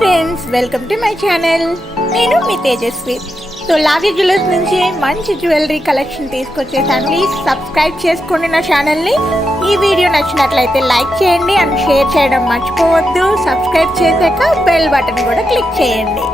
Friends, welcome to my channel. నేను మీ Tejaswi. So లావీ jewellers నుంచి మంచి జ్యువెలరీ కలెక్షన్ తీసుకొచ్చేసాను. ప్లీజ్ సబ్స్క్రైబ్ చేసుకోండి నా ఛానల్ని. ఈ వీడియో నచ్చినట్లయితే లైక్ చేయండి అండ్ షేర్ చేయడం మర్చిపోవద్దు. సబ్స్క్రైబ్ చేశాక బెల్ బటన్ కూడా క్లిక్ చేయండి.